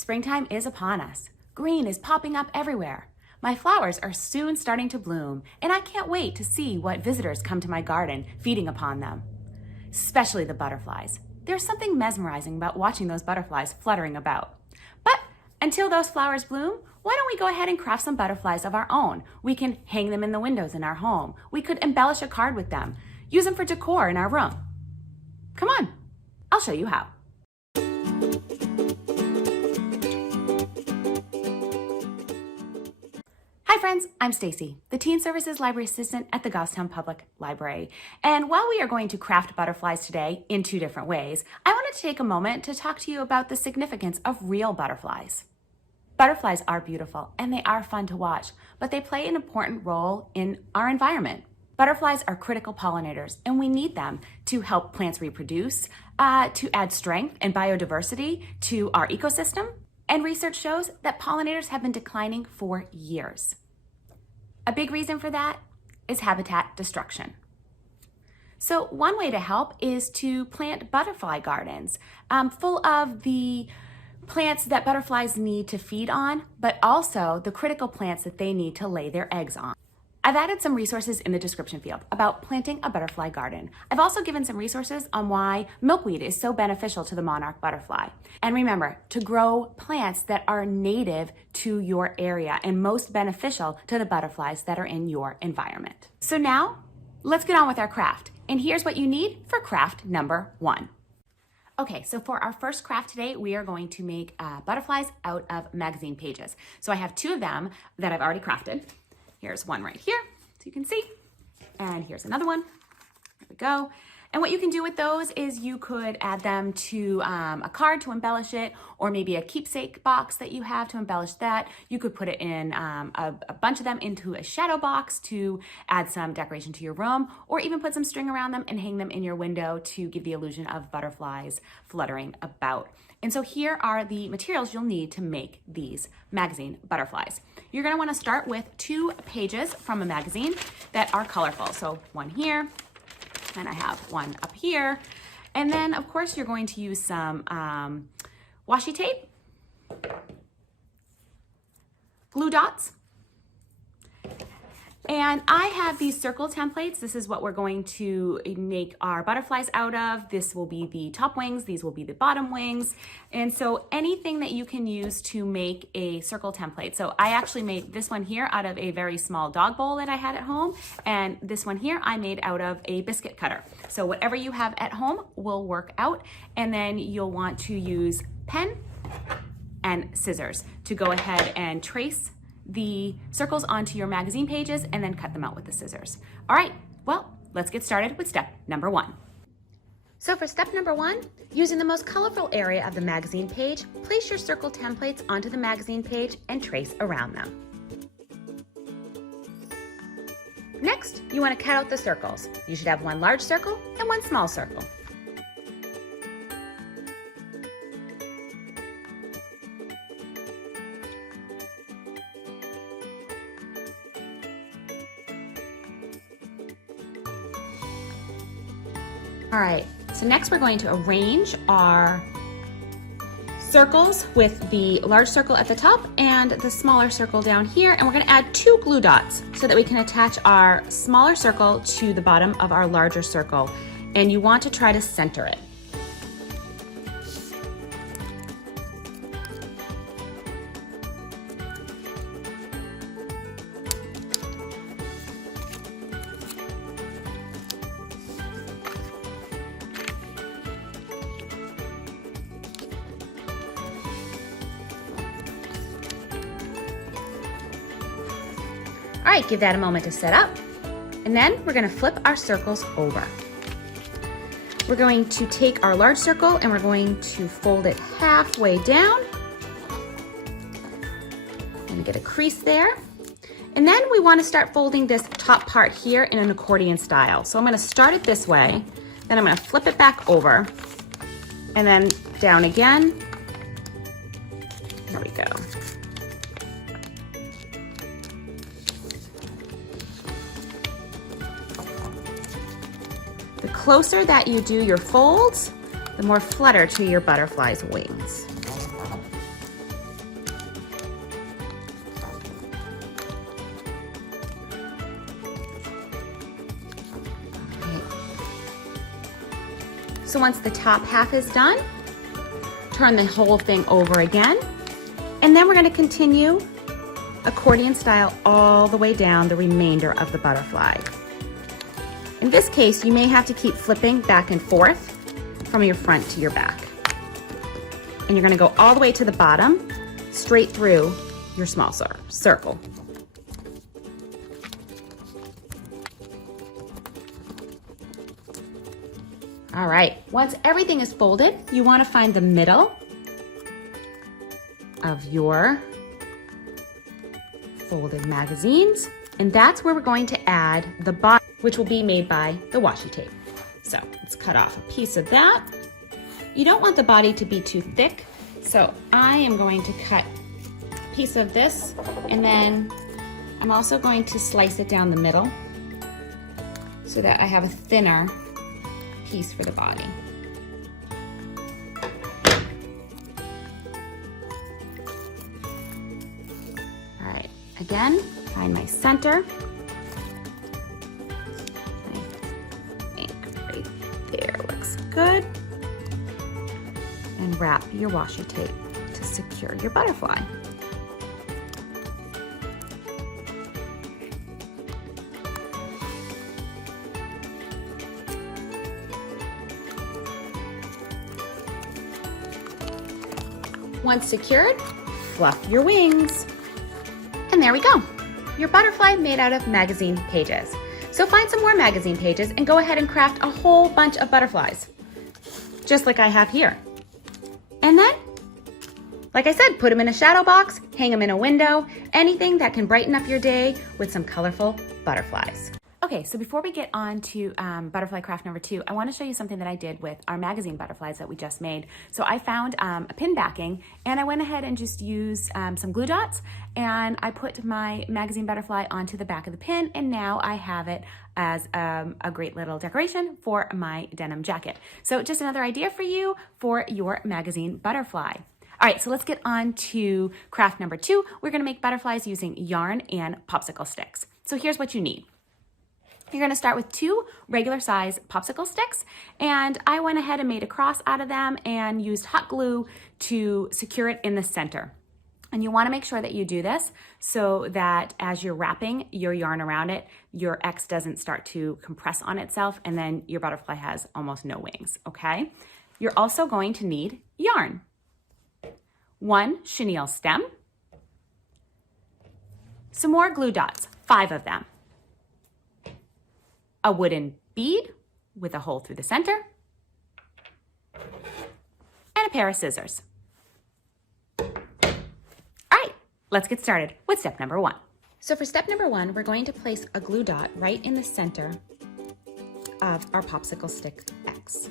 Springtime is upon us. Green is popping up everywhere. My flowers are soon starting to bloom, and I can't wait to see what visitors come to my garden feeding upon them. Especially the butterflies. There's something mesmerizing about watching those butterflies fluttering about. But until those flowers bloom, why don't we go ahead and craft some butterflies of our own? We can hang them in the windows in our home. We could embellish a card with them. Use them for decor in our room. Come on, I'll show you how. Hi friends, I'm Stacey, the Teen Services Library Assistant at the Goffstown Public Library. And while we are going to craft butterflies today in 2 different ways, I wanted to take a moment to talk to you about the significance of real butterflies. Butterflies are beautiful and they are fun to watch, but they play an important role in our environment. Butterflies are critical pollinators and we need them to help plants reproduce, to add strength and biodiversity to our ecosystem. And research shows that pollinators have been declining for years. A big reason for that is habitat destruction. So one way to help is to plant butterfly gardens full of the plants that butterflies need to feed on, but also the critical plants that they need to lay their eggs on. I've added some resources in the description field about planting a butterfly garden. I've also given some resources on why milkweed is so beneficial to the monarch butterfly. And remember to grow plants that are native to your area and most beneficial to the butterflies that are in your environment. So now, let's get on with our craft. And here's what you need for craft number 1. Okay, so for our first craft today, we are going to make butterflies out of magazine pages. So I have 2 of them that I've already crafted. Here's one right here, so you can see. And here's another one. There we go. And what you can do with those is you could add them to a card to embellish it, or maybe a keepsake box that you have to embellish that. You could put it in a bunch of them into a shadow box to add some decoration to your room, or even put some string around them and hang them in your window to give the illusion of butterflies fluttering about. And so here are the materials you'll need to make these magazine butterflies. You're gonna wanna start with 2 pages from a magazine that are colorful. So one here, and I have one up here. And then of course you're going to use some washi tape, glue dots, and I have these circle templates. This is what we're going to make our butterflies out of. This will be the top wings, these will be the bottom wings. And so anything that you can use to make a circle template. So I actually made this one here out of a very small dog bowl that I had at home. And this one here I made out of a biscuit cutter. So whatever you have at home will work out. And then you'll want to use pen and scissors to go ahead and trace the circles onto your magazine pages and then cut them out with the scissors. All right, well, let's get started with step number 1. So for step number 1, using the most colorful area of the magazine page, place your circle templates onto the magazine page and trace around them. Next, you want to cut out the circles. You should have 1 large circle and 1 small circle. All right, so next we're going to arrange our circles with the large circle at the top and the smaller circle down here, and we're gonna add 2 glue dots so that we can attach our smaller circle to the bottom of our larger circle. And you want to try to center it. All right, give that a moment to set up. And then we're gonna flip our circles over. We're going to take our large circle and we're going to fold it halfway down. And get a crease there. And then we wanna start folding this top part here in an accordion style. So I'm gonna start it this way, then I'm gonna flip it back over, and then down again. There we go. The closer that you do your folds, the more flutter to your butterfly's wings. So once the top half is done, turn the whole thing over again. And then we're gonna continue accordion style all the way down the remainder of the butterfly. In this case, you may have to keep flipping back and forth from your front to your back. And you're gonna go all the way to the bottom, straight through your small circle. All right, once everything is folded, you wanna find the middle of your folded magazines, and that's where we're going to add the body, which will be made by the washi tape. So let's cut off a piece of that. You don't want the body to be too thick, so I am going to cut a piece of this, and then I'm also going to slice it down the middle so that I have a thinner piece for the body. All right, again, find my center. I think right there looks good. And wrap your washi tape to secure your butterfly. Once secured, fluff your wings. And there we go. Your butterfly made out of magazine pages. So find some more magazine pages and go ahead and craft a whole bunch of butterflies, just like I have here. And then, like I said, put them in a shadow box, hang them in a window, anything that can brighten up your day with some colorful butterflies. Okay, so before we get on to butterfly craft number 2, I want to show you something that I did with our magazine butterflies that we just made. So I found a pin backing, and I went ahead and just used some glue dots, and I put my magazine butterfly onto the back of the pin, and now I have it as a great little decoration for my denim jacket. So just another idea for you for your magazine butterfly. All right, so let's get on to craft number 2. We're gonna make butterflies using yarn and popsicle sticks. So here's what you need. You're gonna start with 2 regular size popsicle sticks, and I went ahead and made a cross out of them and used hot glue to secure it in the center. And you wanna make sure that you do this so that as you're wrapping your yarn around it, your X doesn't start to compress on itself, and then your butterfly has almost no wings, okay? You're also going to need yarn. 1 chenille stem, some more glue dots, 5 of them, a wooden bead with a hole through the center, and a pair of scissors. All right, let's get started with step number 1. So for step number 1, we're going to place a glue dot right in the center of our popsicle stick X.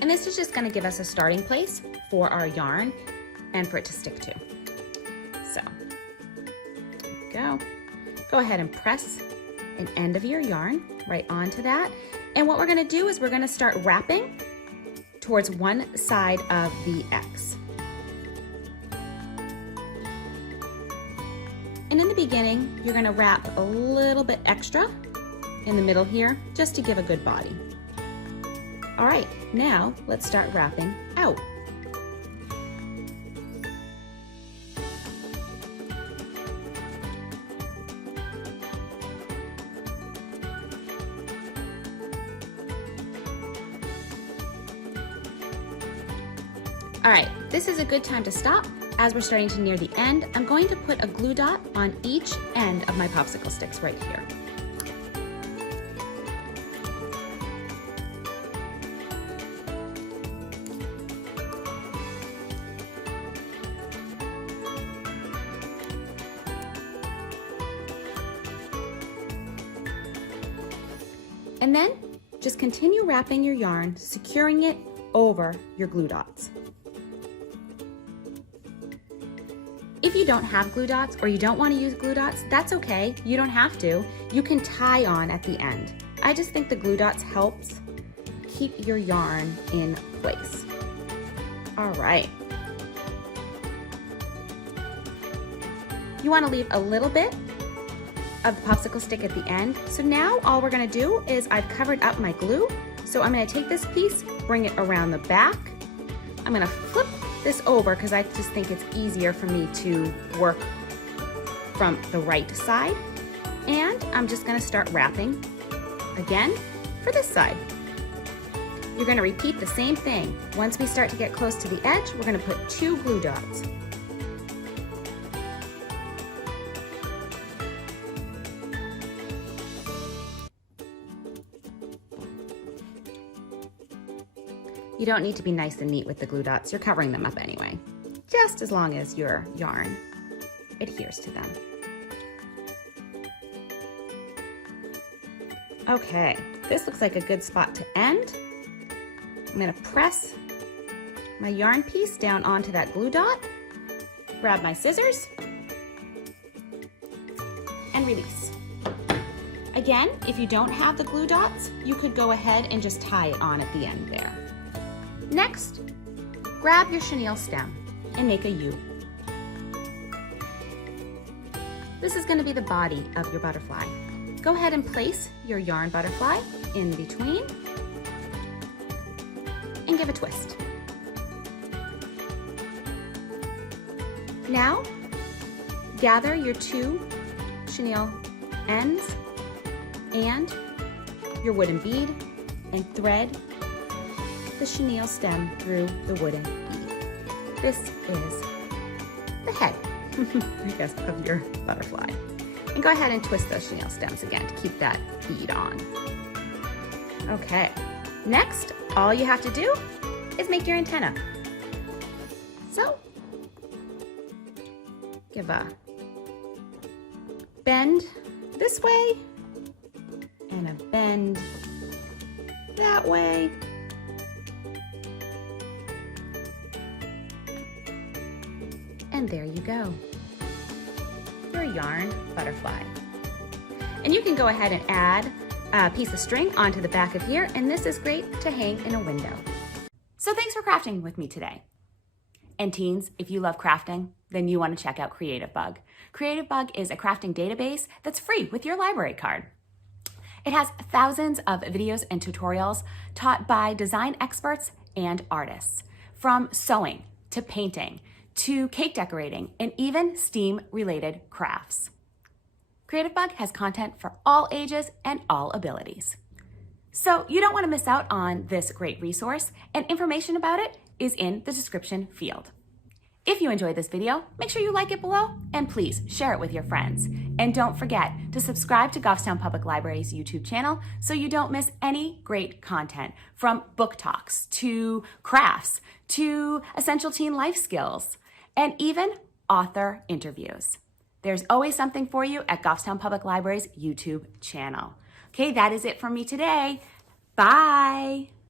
And this is just gonna give us a starting place for our yarn and for it to stick to. So, go ahead and press an end of your yarn right onto that. And what we're gonna do is we're gonna start wrapping towards one side of the X. And in the beginning, you're gonna wrap a little bit extra in the middle here, just to give a good body. All right, now let's start wrapping out. All right, this is a good time to stop. As we're starting to near the end, I'm going to put a glue dot on each end of my popsicle sticks right here. And then just continue wrapping your yarn, securing it over your glue dots. If you don't have glue dots or you don't want to use glue dots, that's okay. You don't have to. You can tie on at the end. I just think the glue dots helps keep your yarn in place. All right. You want to leave a little bit of the popsicle stick at the end. So now all we're gonna do is I've covered up my glue. So I'm gonna take this piece, bring it around the back. I'm gonna flip this over because I just think it's easier for me to work from the right side. And I'm just gonna start wrapping again for this side. You're gonna repeat the same thing. Once we start to get close to the edge, we're gonna put 2 glue dots. You don't need to be nice and neat with the glue dots. You're covering them up anyway, just as long as your yarn adheres to them. Okay, this looks like a good spot to end. I'm gonna press my yarn piece down onto that glue dot, grab my scissors, and release. Again, if you don't have the glue dots, you could go ahead and just tie it on at the end there. Next, grab your chenille stem and make a U. This is going to be the body of your butterfly. Go ahead and place your yarn butterfly in between and give a twist. Now, gather your 2 chenille ends and your wooden bead and thread the chenille stem through the wooden bead. This is the head, I guess, of your butterfly. And go ahead and twist those chenille stems again to keep that bead on. Okay, next, all you have to do is make your antenna. So, give a bend this way and a bend that way. And there you go, your yarn butterfly. And you can go ahead and add a piece of string onto the back of here, and this is great to hang in a window. So thanks for crafting with me today. And teens, if you love crafting, then you want to check out Creative Bug. Creative Bug is a crafting database that's free with your library card. It has thousands of videos and tutorials taught by design experts and artists, from sewing to painting, to cake decorating, and even STEAM-related crafts. Creative Bug has content for all ages and all abilities. So you don't want to miss out on this great resource, and information about it is in the description field. If you enjoyed this video, make sure you like it below, and please share it with your friends. And don't forget to subscribe to Goffstown Public Library's YouTube channel so you don't miss any great content, from book talks to crafts to essential teen life skills, and even author interviews. There's always something for you at Goffstown Public Library's YouTube channel. Okay, that is it from me today. Bye.